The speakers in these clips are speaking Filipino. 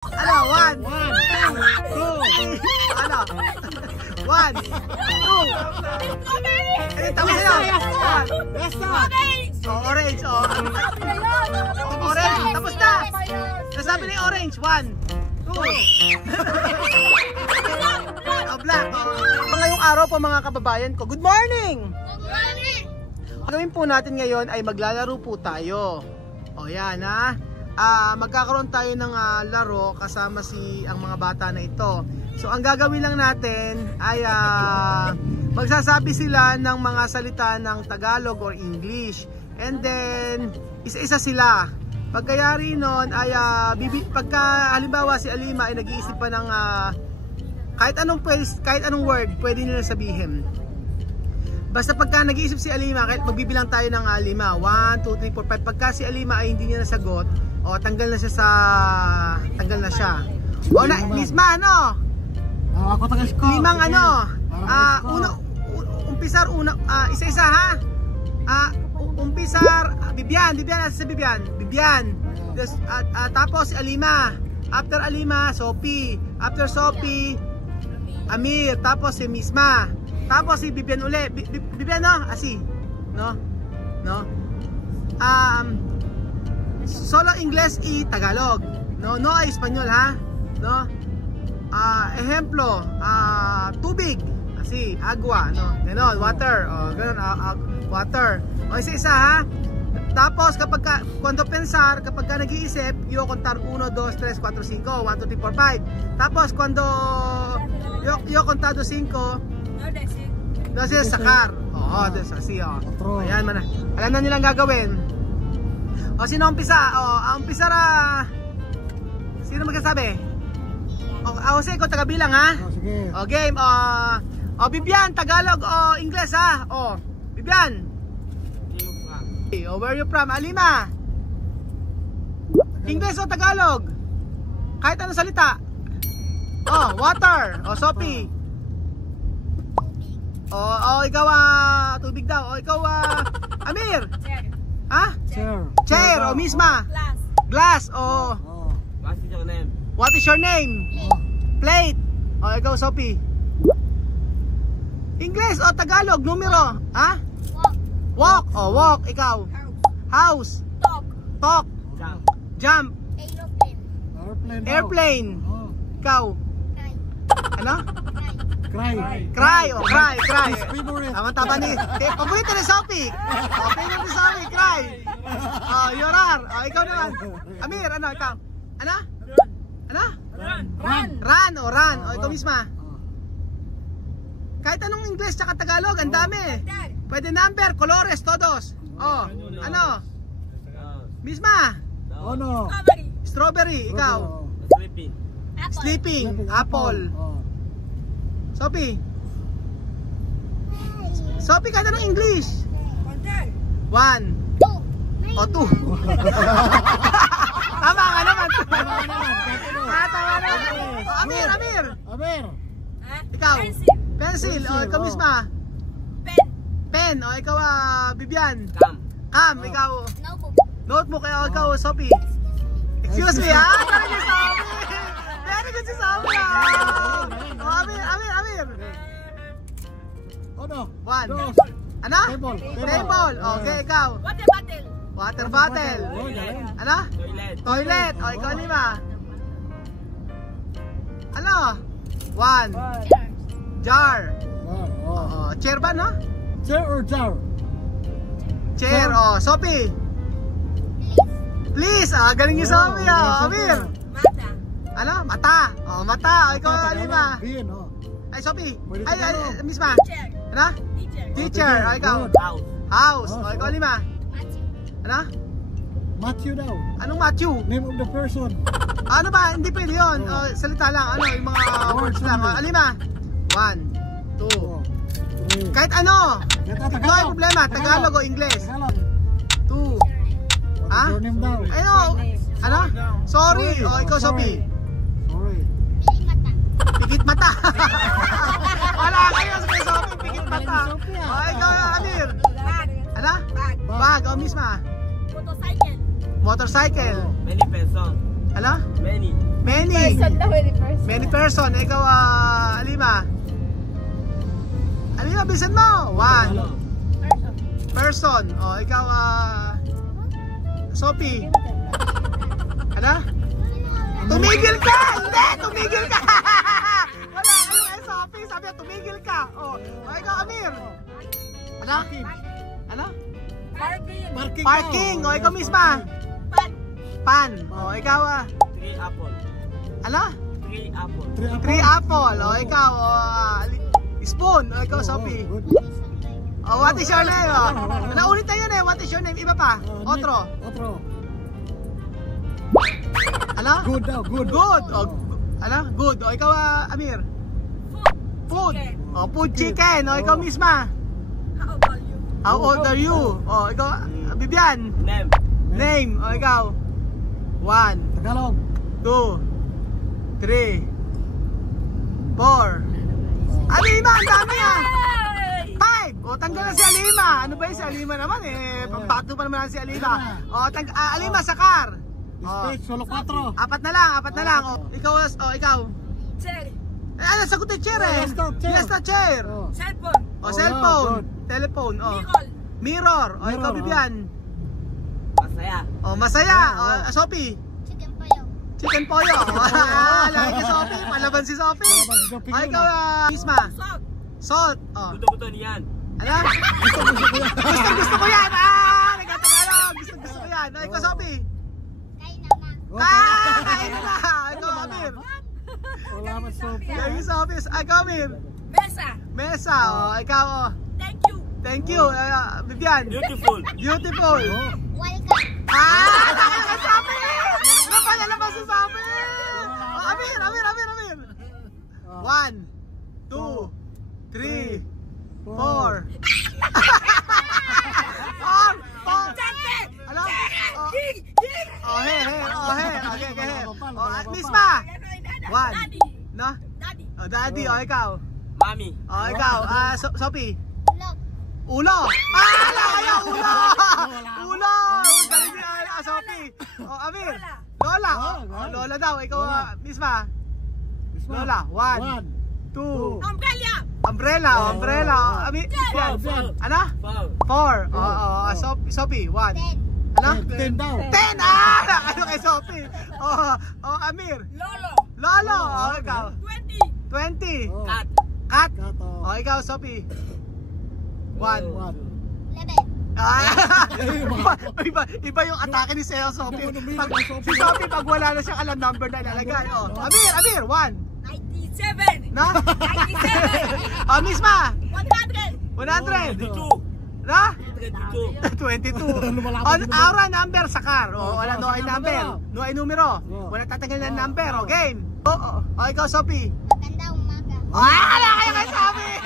Ano? 1, 2, ano? 1, 2. Eh, tapos na yun. Orange. Orange. Tapos na. Nasabi na yung orange. 1, 2. Black. Ngayong araw po mga kababayan ko. Good morning! Ang gawin po natin ngayon ay maglalaro po tayo. O yan ha. Magkakaroon tayo ng laro kasama ang mga bata na ito. So ang gagawin lang natin ay magsasabi sila ng mga salita ng Tagalog or English. And then isa-isa sila. Pagkayari nun ay pagka halimbawa si Alima ay nag-iisip pa ng kahit anong word pwede nila sabihin. Basta pagka nag-iisip si Alima, kahit magbibilang tayo ng 5, 1, 2, 3, 4, 5. Pagka si Alima ay hindi niya nasagot, tanggal na siya. O na, Misma, ano? Ako tagal ko. 5 ano? Umpisar isa-isa ha? Umpisar Bibian, nasa Bibian. Tapos si Alima. After Alima, Sophie. After Sophie, Amir. Tapos si Misma. Tapos si Bibian uli. Bibian no? Asi. No? Solo English y Tagalog. No ay Espanyol ha? No? Ejemplo, tubig. Asi, agua, no? Ganon, water. Ganon, water. Isa-isa ha? Tapos cuando pensar, kapag ka nag-iisip, yo contar 1, 2, 3, 4, 5, 1, 2, 3, 4, 5. Tapos cuando yo contado 5, no siya sakar. Así, ayan man. Alam na nilang gagawin. Sino umpisa? Umpisa sino magsasabi? Jose, ikaw tagabilang ha? Sige. Game. Bibian, Tagalog o Ingles ha? Bibian. Where are you from? Alima. Ingles o Tagalog? Kahit anong salita. Water. Sophie. Ikaw tubig daw. Ikaw Amir. Ha? Chair. Misma. Glass. What is your name? Plate. Ikaw Sophie. English o Tagalog? Numero. Ha? Walk. Walk. Ikaw. House. Talk. Jump. Airplane. Ikaw. Ano? Cry. Cry. Tama ni. Paborito ni Sophie. Paborito ni Sophie. Cry. Llorar. Ikaw naman. Amir, ano? Ikaw. Ano? Run. Ikaw misma. Kahit anong English tsaka Tagalog, ang dami. Pwede number, colores, todos. Ano? Misma. No. Strawberry. Ikaw. Sleeping. Apple. Sophie, kahit anong English? 1 o 2. Tama ka naman. Tama naman. Amir. Ikaw. Pencil. Ikaw misma. Pen. Ikaw Bibian. Cam. Ikaw. Notebook. Ikaw Sophie. Excuse me ha? Very good si Sophie. Amir. 1. Ano? Table. Okay, ikaw. Water bottle. Ano? Toilet. Ikaw Lima. Ano? 1. Jar. Chair ba no? Chair or jar? Chair. Sophie. Please. Galing yung Sophie. Amir. Ano? Mata. Mata. Ikaw Lima. Ay Sophie. Ay Misma. Ano? Teacher. Ikaw. House. Ikaw Lima. Ano? Matthew daw. Anong Matthew? Name of the person. Ano ba? Hindi pwede yun. Salita lang. Yung mga words lang. Alima. 1, 2. Kahit ano. No ay problema. Tagalog o English. 2. Ha? Ano? Sorry. Ikaw Sophie. Pikit mata. Wala kayo sa Sophie. Pikit mata. Ikaw Amir. Ano? Bag. Misma. Motorcycle. Many pesos. Ala? Many. Many. Person daw, many person. Many person. Ikaw, Alima. Alima, bisan mo. One. Person. O, ikaw, Sophie. Ano? Tumigil ka! Hindi! Tumigil ka! Wala, ano eh, Sophie? Sabi niya, tumigil ka. O, ikaw, Amir. Ano? Ano? Parking. Parking. O, ikaw misma. Pan. O, ikaw, 3 apple. ano? 3 apple. 3 apple. O, ikaw, spoon. O, ikaw, Sophie. Good. Oh, what is your name? Oh. Naulit na yun eh. What is your name? Iba pa. Otro. Otro. Ano? Good daw, good. Good. Oh, ano? Good. O, ikaw, Amir. Food. Oh, food chicken. O, ikaw misma. How old are you? O, ikaw, Bibian. Name. Name. O, ikaw. 1, Tagalog. 2, 3, 4. Alima, ang dami yan. 5. O, tanggal na si Alima. Ano ba yun si Alima naman eh? Pambato pa naman si Alima. O, Alima, sakar. Space, solo 4. Apat na lang. O, ikaw, ikaw. Ano, sagot yung chair eh. Yes, Yes, na chair. Cellphone. O, Oh, cellphone. yeah, Telephone. O, Mirror. mirror. O, ikaw, Mirror, Bibian. Masaya. O, masaya. O, Yeah, Sophie. Chicken payo. Chicken pollo. Lagi ni Sophie. Palaban si Sophie. Palaban si Sophie O, yun, ikaw, Isma. Salt. Salt. O, Buto-buto niyan. ano? Gusto ko yan. Nagkatagalog. Gusto ko yan. O, ikaw, Sophie. Kain na. Ikaw, Amir. Wala man Sophie. Lagi Sophie. Ikaw, Amir. Mesa. Mesa. O, ikaw, Thank you. thank you. Vivian. Beautiful. Beautiful. Welcome. Nakasabi! Napala naman si Sabi! Amir! 1, 2, 3, 4. 4! Ano? Okay. Misma! 1. No? Daddy. Daddy, ikaw. Mami. Ikaw. Sophie. Ulo! Kaya ulo! Ulo! Galing niya, Sophie. Amir. Lola. Lola daw. Ikaw, misma. Lola. 1, 2. Umbrella. Umbrella. Amir. Four. Ano? 4. Sophie. 1. Ano? 10 daw. 10! Ano kay Sophie? Amir. Lolo. Ikaw. 20. Oh, Cat. Kato. Ikaw, Sophie. 1. 1. Iba yung atake ni Seo Sophie. Si Sophie pag wala na siyang alam number na ilalagay. Amir, 1. 97. No? 97. Misma. 100. 100. 22. No? 22. 22. Aura number sakar. Wala no ay number. No ay numero. Wala tatanggal na number. Game. Ikaw, Sophie. Maganda umaga. Wala kayo kay Sophie.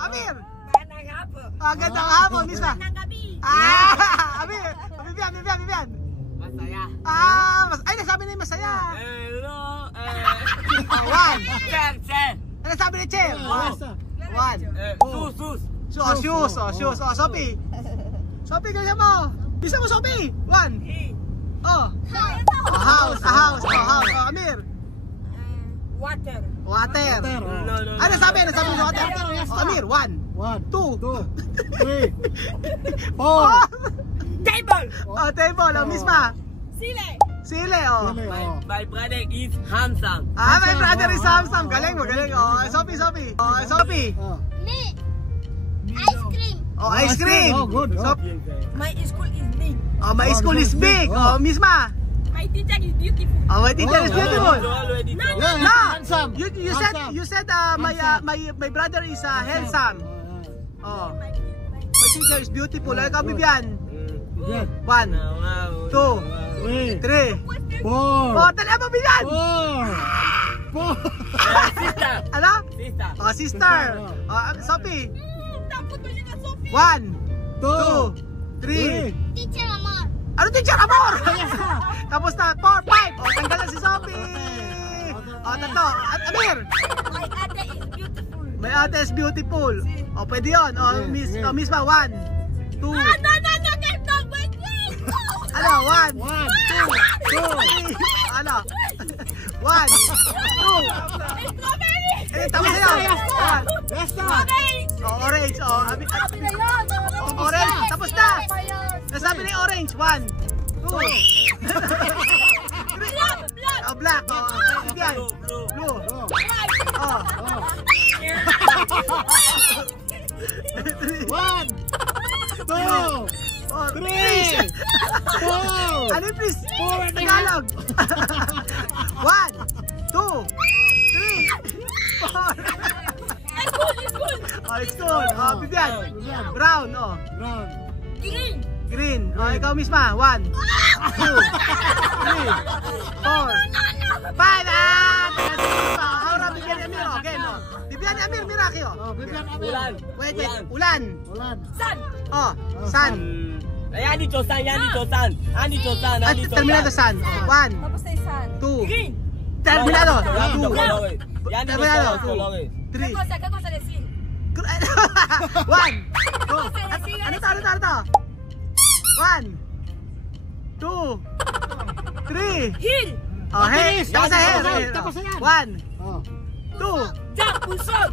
Amir. Magandang hapon. Gandang hapon, Misma. Magandang gabi. Amir. Vivian. Masaya. Ay, nasabi na yung masaya. Hello. 1. Chair. Ano sabi ni Chair? 1. Sus. Shoes. Sophie. Sophie, ganyan mo. Bisa mo, Sophie. 1. House. Amir. Water. Water. No. Ano sabi ni water? Amir, 1. 1, 2. 2, 3, 4. Table. Table. Misma. Sile. Sile. My brother is handsome. My brother is Samsung. Galing mo. Sophie. Sophie. Me. Ice cream. Ice cream. Good. My school is big. My school is big. Misma. My teacher is beautiful. My teacher is beautiful. Already No. No. Handsome. You said my brother is handsome. My teacher is beautiful. Ikaw, Bibian. 1, 2, 3, 4. 4. Dali mo, Bibian. 4. Sister. Ano? Sister. Sister. Sophie. Tapos mo siya na Sophie. 1, 2, 3. Teacher Amor. Ano teacher, amor? Tapos na, 4, 5. Tanggal na si Sophie. Tatlo. Amir. My ate is beautiful. May ate is beautiful. Pwede yun. Misma, 1, 2. No, wait. Ano? 1, 1, 2, 3. Ano? 1, 2. Eh, tapos na yun. One. Basta! Oh, orange. Oh, orange. Tapos na. Nasabi na yung orange. 1, 2. Oh, black. Oh, bigyan. Blue. Oh, Oh. oh. 1, 2, Oh, 3, please. 4. Ano yung please? Tagalog. 1, 2, 3, 4. Oh, it's cool. Oh, bigyan. Brown. Oh. Brown. Green. Oh, ikaw misma. 1, 2, 3, 4, 5. Ahora bigyan ni Amir. Okay, no. Bigyan ni Amir Miraki. Oh, bigyan namin. Ulan. Wait. Ulan. Ulan. Oh, sun. Yan dito, San. Yan dito, San. Yan dito, San. At terminado sun. 1, 2. Terminado. Yan dito, 2. colores. Yan dito, Terminado. colores. 3. ¿Qué cosa decir? 1, 2. Ano to? 1, 2, 3. Hill. Oh, hey. Tapos na Tapos na, hey. tapos na yan. 1, Oh. 2. Jump, pusog.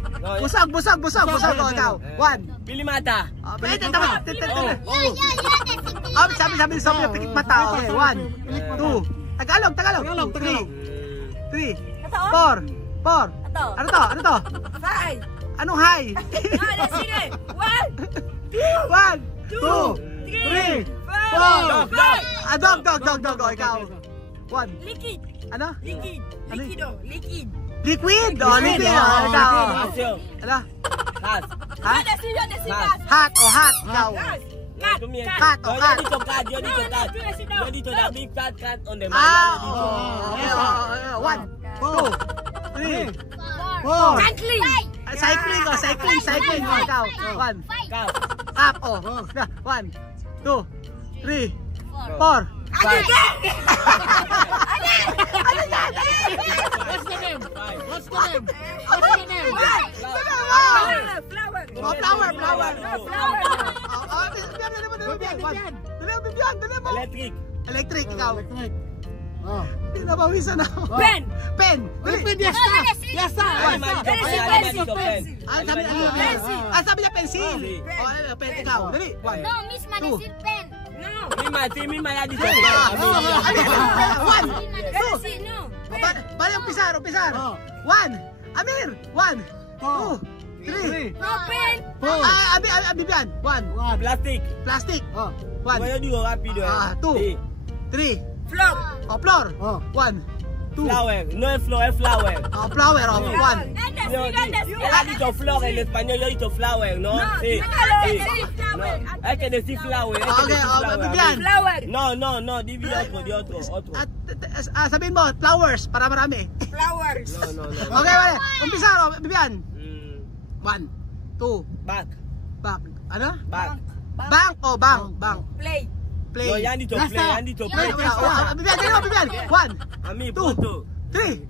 Busog. Oh, ikaw. 1. Pili mata. Oh, wait, tapos. Oh, sabi ni Sophia, pikit mata. Okay, 1, 2. Tagalog. 3, 4. Ano to? Five. Anong high? No, decide. One, 1, 2, 3, 4. Dog. Oh, ikaw. 1. liquid. Ano? Liquid. Ano Liquido. Liquid. Liquid. Oh, liquid. Oh, ikaw. Action. Ano? Has. Ha? Yo decide. Hat. Oh, hat. Ikaw. Cat. Cat. Oh, cat. You need to have big cat on the Oh. 1, 2, 3, 4. Cycling. Cycling. Oh, ikaw. 1. Cap. Up. Oh. 1, 2, 3, 4. What's the name? Five. What's the name? What's the name? Flower. Oh, flower. Flower. Dali mo. Electric. Electric, ikaw. Electric. Oh. Pinabawisan ako. Pen. Pen. Philippine, yes na! Yes na! Ay, man, dito, pen. Sabi niya pencil. Oh, pen, ikaw. Dali. 1, No, misma decir pen. No. Mima, ya dito. 1, 2. Pencil, no. Bali, umpisar. Oh. 1. Amir. 1, 2, 3. No pen. 4. Bibian. 1. 1. Plastic. Plastic. Oh. 1, Bueno, digo rápido. 2, 3. Floor. Oh, floor. Oh. 1, 2. Flower. No es flor, es flower. Oh, flower. Oh, 1. No, él ha dicho flor en español, yo he dicho flower, ¿no? Sí. No, hay que decir flower. Hay que Okay, decir oh, flower. Bibian. Flower. No, di otro. Sabihin mo, flowers, para marami. Flowers. No. Okay, wala. Umpisa, Bibian. Mm, 1, 2, back. back. Ano? Back. Bank o bank? Play. Play. No, ya han dicho Ya play, está. han dicho Play. play. Bibian, 1, A mí, 2, punto. 3,